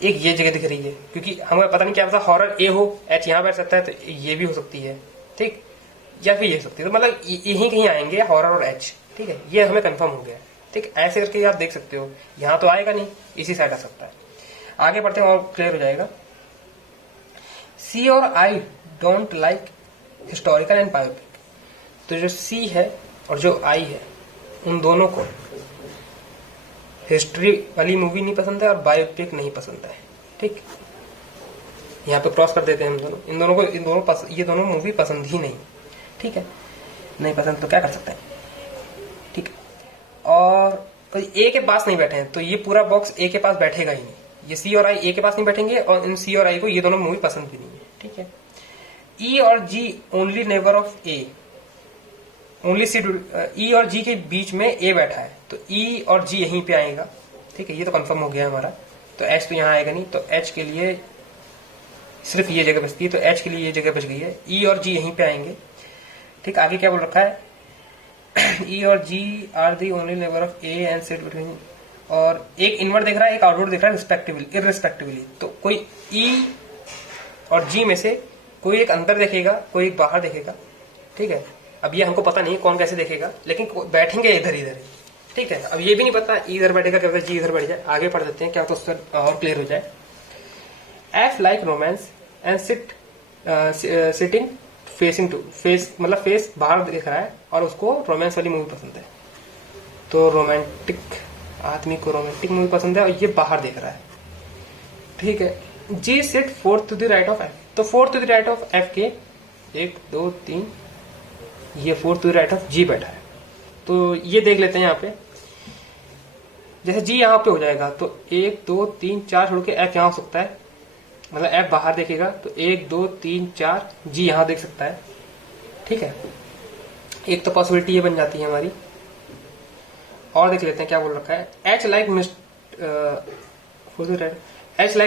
एक ये जगह दिख रही है, क्योंकि हमें पता नहीं क्या पता हॉरर ए हो, एच यहाँ बैठ सकता है, तो ये भी हो सकती है, ठीक, या फिर ये हो सकती है, तो मतलब यहीं कहीं आएंगे हॉरर और एच, ठीक है, ये हमें कंफर्म हो गया, ठीक। ऐसे करके आप देख सकते हो, यहाँ तो आएगा नहीं, इसी साइड आ सकता है। आगे बढ़ते हैं और क्लियर हो जाएगा। सी और आई don't like historical and biopic. तो जो सी है और जो आई है, उन दोनों को हिस्ट्री वाली मूवी नहीं पसंद है और बायोपिक नहीं पसंद है, ठीक। यहाँ पे क्रॉस कर देते हैं हम दोनों, ये दोनों मूवी पसंद ही नहीं, ठीक है, नहीं पसंद तो क्या कर सकते हैं, ठीक। और ए के पास नहीं बैठे हैं, तो ये पूरा बॉक्स ए के पास बैठेगा ही नहीं, ये सी और आई ए के पास नहीं बैठेंगे, और इन सी और आई को ये दोनों मूवी पसंद भी नहीं है, ठीक है। ई और G only neighbor of A, only C, E और जी के बीच में ए बैठा है, तो ई और जी यहीं पे आएगा, ठीक है, ये तो कंफर्म हो गया हमारा। तो एच तो यहाँ आएगा नहीं, तो एच के लिए सिर्फ ये जगह बचती है, तो एच के लिए ये जगह बच गई है, ई और जी यहीं पे आएंगे, ठीक। आगे क्या बोल रखा है, ई और G are the only neighbor of A and sit between, और एक इनवर्ड दिख रहा है, एक आउटवर्ड दिख रहा है, रिस्पेक्टिवली इररिस्पेक्टिवली। तो कोई ई और जी में से कोई एक अंदर देखेगा, कोई एक बाहर देखेगा, ठीक है। अब ये हमको पता नहीं कौन कैसे देखेगा, लेकिन बैठेंगे इधर ही, ठीक है। अब ये भी नहीं पता इधर बैठेगा क्या, जी इधर बैठ जाए। आगे पढ़ देते हैं क्या तो उससे और क्लियर हो जाए। F like romance and sitting facing to, face मतलब फेस बाहर दिख रहा है और उसको रोमांस वाली मूवी पसंद है, तो रोमांटिक आदमी को रोमांटिक मूवी पसंद है और ये बाहर देख रहा है, ठीक है। G sit fourth to the right of F, तो fourth to the right of F के 1 2 3, ये fourth to the right of G बैठा है। तो ये देख लेते हैं यहाँ पे, जैसे जी यहाँ पे हो जाएगा तो 1 2 3 4 छोड़ के एफ यहाँ हो सकता है, मतलब एफ बाहर देखेगा, तो 1 2 3 4 जी यहाँ देख सकता है, ठीक है। एक तो पॉसिबिलिटी ये बन जाती है हमारी। और देख लेते हैं क्या बोल रखा है। एच लाइक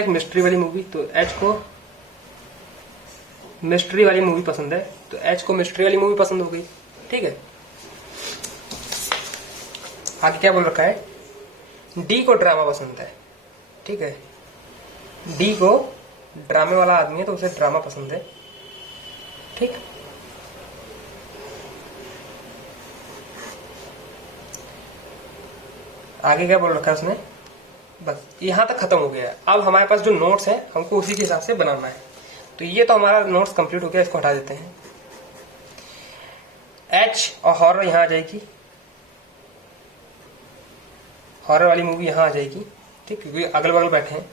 मिस्ट्री वाली मूवी, तो एच को मिस्ट्री वाली मूवी पसंद है, तो एच को मिस्ट्री वाली मूवी पसंद हो गई, ठीक है। आगे क्या बोल रखा है, डी को ड्रामा पसंद है, ठीक है। डी को ड्रामे वाला आदमी है तो उसे ड्रामा पसंद है, ठीक। आगे क्या बोल रखा है उसने, बस यहां तक खत्म हो गया। अब हमारे पास जो नोट्स है हमको उसी के हिसाब से बनाना है। तो ये तो हमारा नोट्स कंप्लीट हो गया, इसको हटा देते हैं। एच और हॉरर यहां आ जाएगी, हॉरर वाली मूवी यहां आ जाएगी, ठीक, क्योंकि अगल बगल बैठे हैं।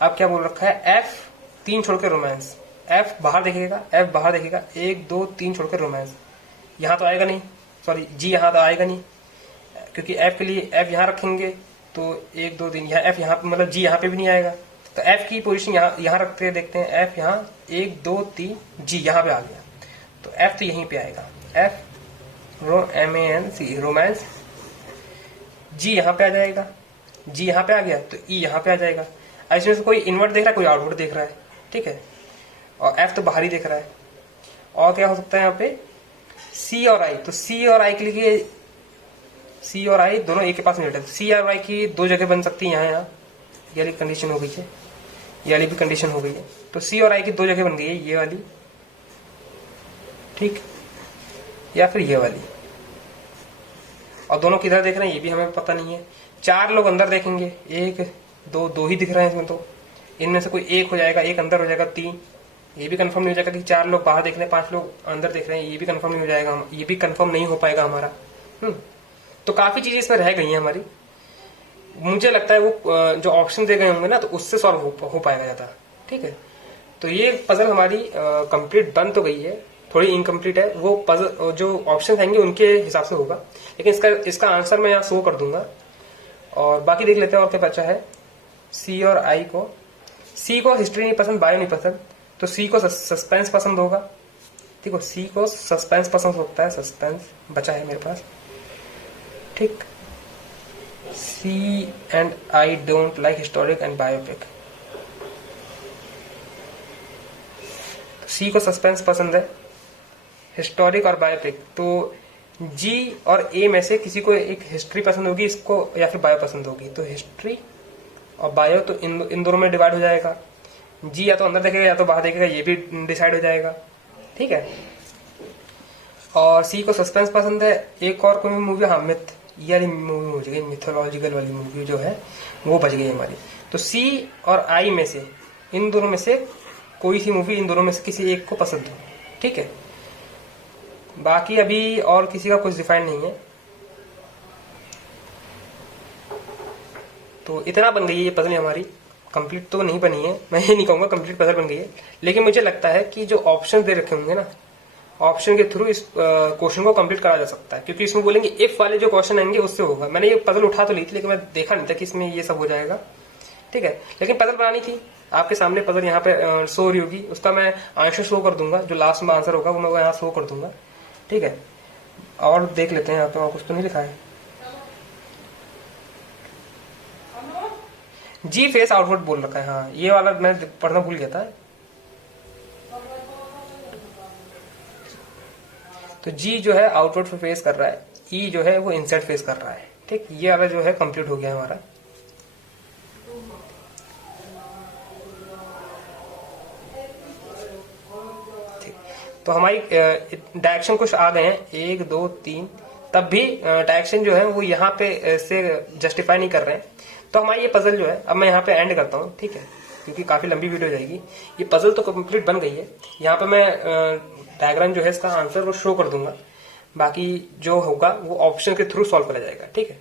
अब क्या बोल रखा है, एफ 3 छोड़ के रोमांस, एफ बाहर देखेगा, एफ बाहर देखेगा, 1 2 3 छोड़ के रोमांस, यहां तो आएगा नहीं, सॉरी जी यहां तो आएगा नहीं, क्योंकि एफ के लिए एफ यहां रखेंगे तो 1 2 3, यहाँ एफ यहाँ पे मतलब जी यहाँ पे भी नहीं आएगा, तो एफ की पोजीशन यहाँ रखते हैं, देखते हैं एफ यहाँ 1 2 3 जी यहाँ पे आ गया, तो एफ तो यहीं पे आएगा, एफ MANC रोमांस, जी यहाँ पे आ जाएगा, जी यहाँ पे आ गया तो ई यहाँ पे आ जाएगा। इसमें से कोई इनवर्ट देख रहा है, कोई आउटवर्ट देख रहा है, ठीक है, और एफ तो बाहर ही देख रहा है। और क्या हो सकता है यहाँ पे, सी और आई, तो सी और आई के लिए सी और आई दोनों एक के पास नहीं बैठे, सी और आई की 2 जगह बन सकती है, यहाँ ये वाली कंडीशन हो गई है, ये वाली भी कंडीशन हो गई है, तो सी और आई की 2 जगह बन गई है, ये वाली ठीक, या फिर ये वाली, और दोनों किधर देख रहे हैं ये भी हमें पता नहीं है। 4 लोग अंदर देखेंगे, 1 2 2 ही दिख रहे हैं इसमें, तो इनमें से कोई एक हो जाएगा, एक अंदर हो जाएगा, 3 ये भी कंफर्म नहीं हो जाएगा कि 4 लोग बाहर देख रहे हैं, 5 लोग अंदर देख रहे हैं, ये भी कंफर्म नहीं हो जाएगा, ये भी कंफर्म नहीं हो पाएगा हमारा। तो काफी चीजें इसमें रह गई हैं हमारी। मुझे लगता है वो जो ऑप्शन दे गए होंगे ना, तो उससे सॉल्व हो पाएगा ज्यादा। ठीक है, तो ये पजल हमारी कंप्लीट बन तो गई है, थोड़ी इनकम्प्लीट है। वो पजल जो ऑप्शन आएंगे उनके हिसाब से होगा, लेकिन इसका आंसर मैं यहाँ शो कर दूंगा। और बाकी देख लेते हैं और क्या बचा है। सी और आई को, सी को हिस्ट्री नहीं पसंद, बायो नहीं पसंद, तो सी को सस्पेंस पसंद होगा। ठीक है, सी को सस्पेंस पसंद होता है, सस्पेंस बचा है मेरे पास। ठीक, C and I don't like historic and biopic. C को सस्पेंस पसंद है, हिस्टोरिक और बायोपिक। तो जी और ए में से किसी को एक हिस्ट्री पसंद होगी इसको, या फिर बायो पसंद होगी। तो हिस्ट्री और बायो तो इन दोनों में डिवाइड हो जाएगा। जी या तो अंदर देखेगा या तो बाहर देखेगा, ये भी डिसाइड हो जाएगा। ठीक है, और सी को सस्पेंस पसंद है। एक और कोई मूवी, हाँ मिथ, ये वाली मूवी हो गई, मिथोलॉजिकल वाली मूवी जो है वो बच गई हमारी। तो सी और आई में से, इन दोनों में से कोई सी मूवी इन दोनों में से किसी एक को पसंद हो। ठीक है, बाकी अभी और किसी का कुछ डिफाइन नहीं है। तो इतना बन गई है ये पजल हमारी। कंप्लीट तो नहीं बनी है, मैं ये नहीं कहूंगा कंप्लीट पजल बन गई है, लेकिन मुझे लगता है कि जो ऑप्शन दे रखे होंगे ना, ऑप्शन के थ्रू इस क्वेश्चन को कंप्लीट करा जा सकता है। क्योंकि इसमें बोलेंगे इफ वाले जो क्वेश्चन आएंगे उससे होगा। मैंने ये पजल उठा तो ली थी, लेकिन मैं देखा नहीं था कि इसमें ये सब हो जाएगा। ठीक है, लेकिन पजल बनानी थी। आपके सामने पजल यहाँ पे शो हो रही होगी, उसका मैं आंसर शो कर दूंगा, जो लास्ट में आंसर होगा वो मैं यहाँ शो कर दूंगा। ठीक है, और देख लेते हैं यहाँ पे और कुछ तो नहीं लिखा है। जी फेस आउटवर्ड बोल रखा है, हाँ ये वाला मैं पढ़ना भूल गया था। तो जी जो है आउटवर्ड फेस कर रहा है, ई जो है वो इनसाइड फेस कर रहा है। ठीक, ये वाला जो है कंप्लीट हो गया हमारा। ठीक, तो हमारी डायरेक्शन कुछ आ गए हैं, 1 2 3, तब भी डायरेक्शन जो है वो यहाँ पे से जस्टिफाई नहीं कर रहे हैं। तो हमारी ये पजल जो है, अब मैं यहाँ पे एंड करता हूँ। ठीक है, क्योंकि काफी लंबी वीडियो जाएगी। ये पजल तो कंप्लीट बन गई है। यहाँ पे मैं डायग्राम जो है इसका आंसर वो शो कर दूंगा, बाकी जो होगा वो ऑप्शन के थ्रू सॉल्व करा जाएगा। ठीक है,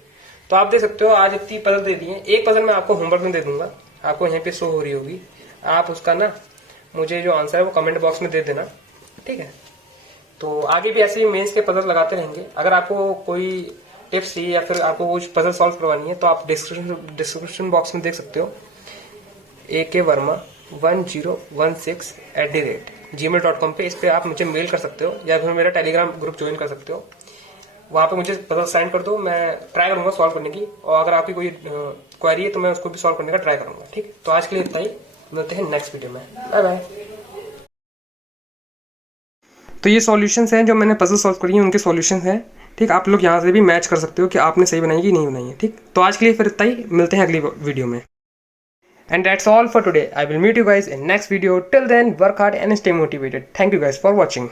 तो आप देख सकते हो आज इतनी पजल दे दी है। एक पजल मैं आपको होमवर्क में दे दूंगा, आपको यहाँ पे शो हो रही होगी। आप उसका ना मुझे जो आंसर है वो कमेंट बॉक्स में दे देना। ठीक है, तो आगे भी ऐसे ही मेंस के पजल लगाते रहेंगे। अगर आपको कोई टिप्स चाहिए या फिर आपको कुछ पजल सॉल्व करवानी है तो आप डिस्क्रिप्शन बॉक्स में देख सकते हो। akvarma1016@gmail.com पे, इस पे आप मुझे मेल कर सकते हो, या फिर मेरा टेलीग्राम ग्रुप ज्वाइन कर सकते हो। वहां पे मुझे पजल सेंड कर दो, मैं ट्राई करूंगा सॉल्व करने की। और अगर आपकी कोई क्वेरी है तो मैं उसको भी सॉल्व करने का ट्राई करूंगा। ठीक, तो आज के लिए इतना ही, मिलते हैं नेक्स्ट वीडियो में। Bye bye. तो ये सॉल्यूशंस हैं जो मैंने पजल सॉल्व करी है, उनके सॉल्यूशंस हैं। ठीक, आप लोग यहाँ से भी मैच कर सकते हो कि आपने सही बनाई कि नहीं बनाई है। ठीक, तो आज के लिए फिर इतना ही, मिलते हैं अगली वीडियो में। And that's all for today. I will meet you guys in next video. Till then, work hard and stay motivated. Thank you guys for watching.